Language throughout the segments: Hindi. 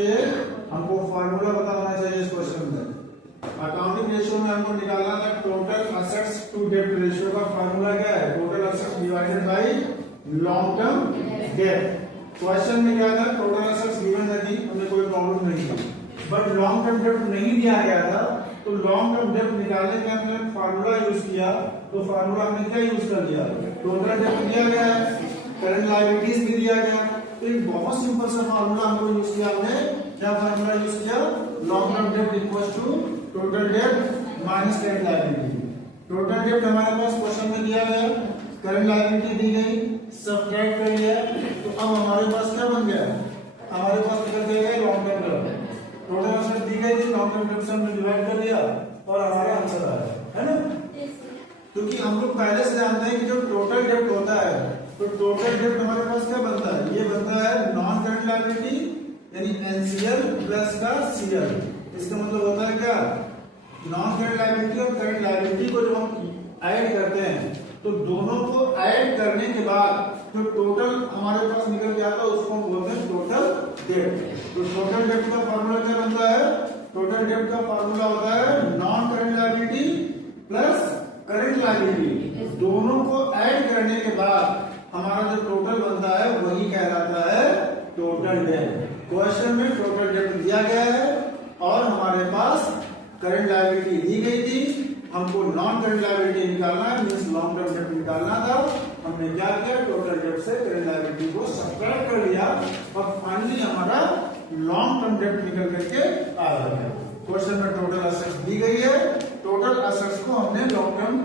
चाहिए, हमको फार्मूला पता होना चाहिए इस क्वेश्चन में। अकाउंटिंग रेशियो में हमको निकालना था टोटल असेट्स टू डेब्ट रेशियो का फार्मूला क्या है, total assets divided by long term डेब्ट। क्वेश्चन में क्या था, टोटल असेट्स गिवन थी, हमें कोई प्रॉब्लम नहीं थी, बट लॉन्ग टर्म डेब्ट नहीं दिया गया था, तो लॉन्ग टर्म डेब्ट निकालने के हमने फार्मूला यूज किया। तो फार्मूला हमने क्या यूज कर दिया, टोटल डेब्ट दिया गया है, करंट लायबिलिटीज भी दिया गया, तो एक बहुत सिंपल सा फार्मूला हमको यूज किया। हमने क्या फार्मूला यूज किया, लॉन्ग टर्म डेब्ट इक्वल्स टू टोटल डेब्ट माइनस करंट लायबिलिटी। टोटल डेब्ट हमारे पास क्वेश्चन में दिया गया, करंट लायबिलिटी दी गई, सब्ट्रैक्ट कर लिया, तो अब हमारे पास क्या बन गया, हमारे पास निकल गया लॉन्ग टर्म डेब्ट। टोटल असेट दी गई थी, लॉन्ग टर्म डेब्ट से हमने डिवाइड कर दिया और हमारा आंसर आया, है ना। क्योंकि हम लोग पहले से जानते हैं कि जो टोटल डेब्ट होता है, तो टोटल डेब्ट हमारे पास क्या बनता है, ये बनता है नॉन करंट लायबिलिटी यानी एनसीएल प्लस का सीएल। इसका मतलब होता है क्या, नॉन करंट लायबिलिटी और करंट लायबिलिटी को जब हम ऐड करते हैं, तो दोनों को ऐड करने के बाद जो टोटल हमारे पास निकल के आता है उसको हम बोलते हैं टोटल डेब्ट। तो टोटल डेब्ट का फार्मूला क्या बनता है, टोटल डेब्ट का फार्मूला होता है non current liability plus current liability, दोनों को ऐड करने के बाद हमारा जो टोटल बनता है वही कहलाता है टोटल डेब्ट। क्वेश्चन में टोटल डेब्ट दिया गया है और हमारे पास करंट लायबिलिटी दी गई थी, हमको नॉन करंट लायबिलिटी निकालना है, मींस लॉन्ग टर्म डेब्ट निकालना था। हमने क्या किया, टोटल डेब्ट से करंट लायबिलिटी को सब्ट्रैक्ट कर लिया और फाइनली हमारा लॉन्ग टर्म डेब्ट निकल करके आ गया। क्वेश्चन में टोटल असेट्स दी गई है, टोटल असेट्स को हमने लॉन्ग टर्म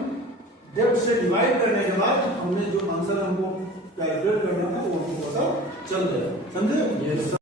डेब्ट से डिवाइड करने के बाद हमने जो आंसर हमको कैलकुलेट करना था वो हमको पता चल गया, समझे।